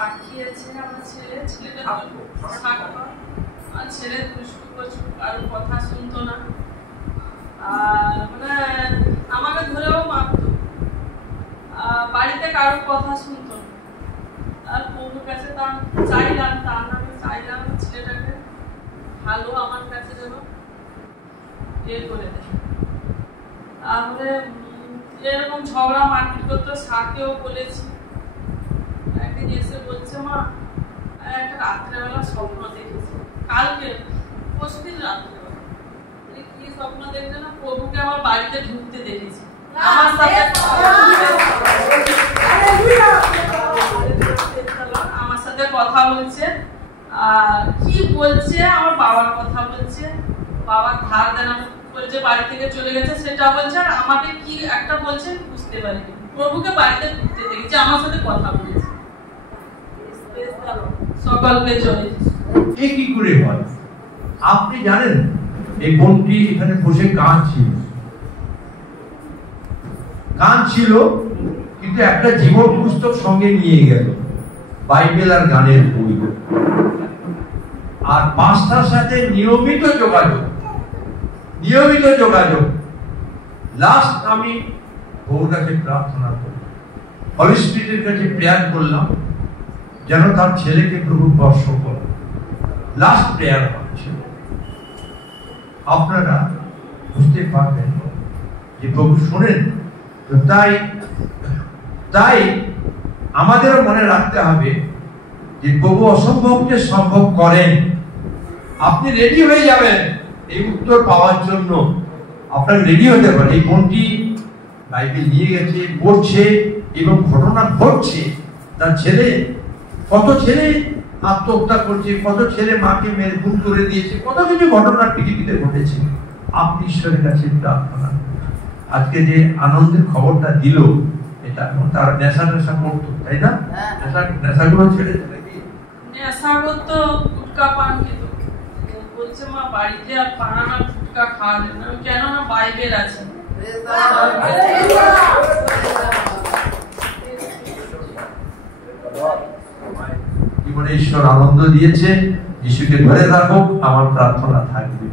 সাক্ষী আছে আমার ছেলেটা আর ছেলে দুষ্টু প্রচুর, কারোর কথা শুনতো না, আর মানে আমাকে ধরেও মারতো, বাড়িতে কারোর কথা শুনতো না। আর প্রভুর কাছে তার চাইলাম, তার নামে চাইলাম ছেলেটাকে ভালো আমার কাছে যেন করে দেয়। তারপরে এরকম ঝগড়া মারপিট করতো, সাথেও বলেছি। একদিন এসে বলছে, মা একটা রাত্রেবেলা স্বপ্ন দেখেছি, কালকে পরশুদিন রাত্রেবেলা। কি স্বপ্ন দেখছে না, প্রভুকে আমার বাড়িতে ঢুকতে দেখেছি, আমার সাথে কথা বলছে। কি বলছে, আমার বাবার কথা বলছে, বাবার ধার দেনা বলছে, বাড়ি থেকে চলে গেছে সেটা বলছে, আর আমাকে কি একটা বলছে বুঝতে পারিনি। প্রভুকে বাড়িতে ঢুকতে দেখেছি, আমার সাথে কথা বলেছে। সকলকে জয়। এ কি করে হয়? আপনি জানেন এই বোনটি এখানে বসে কাঁদছিল, কিন্তু একটা জীবন পুস্তক সঙ্গে নিয়ে গেল, বাইবেল আর গানের বই, আর পাঁচটার সাথে নিয়মিত যোগাযোগ। লাস্ট আমি ওর কাছে প্রার্থনা করলাম, হলি স্পিরিটের কাছে প্রেয়ার করলাম যেন তার ছেলেকে প্রভু স্পর্শ করে। লাস্ট প্রেয়ার হচ্ছিল। আপনারা বুঝতে পারবেন যে প্রভু শোনেন। তো তাই আমাদেরও মনে রাখতে হবে যে প্রভু অসম্ভবকে সম্ভব করেন। আপনি রেডি হয়ে যাবেন এই উত্তর পাওয়ার জন্য। আপনার রেডি হতে পারে। এই বোনটি বাইবেল নিয়ে গেছে, পড়ছে এবং ঘটনা ঘটছে। তার ছেলে, কত ছেলে আত্মহত্যা করছে, কত ছেলে মাকে মেরে খুন করে দিয়েছে, কত কিছু ঘটনা পৃথিবীতে ঘটেছে। আপনি ঈশ্বরের কাছে প্রার্থনা। আজকে যে আনন্দের খবরটা দিল, এটা তার নেশা করতো, তাই না? নেশাগুলো ছেড়ে নেশা করতো, গুটকা পান খেত। বলছে, মা বাড়িতে আর পানা না গুটকা খাওয়া যায় না, কেন না বাইবেল আছে। জীবনে ঈশ্বর আনন্দ দিয়েছে। যিশুকে ধরে রাখো, আমার প্রার্থনা থাকবে।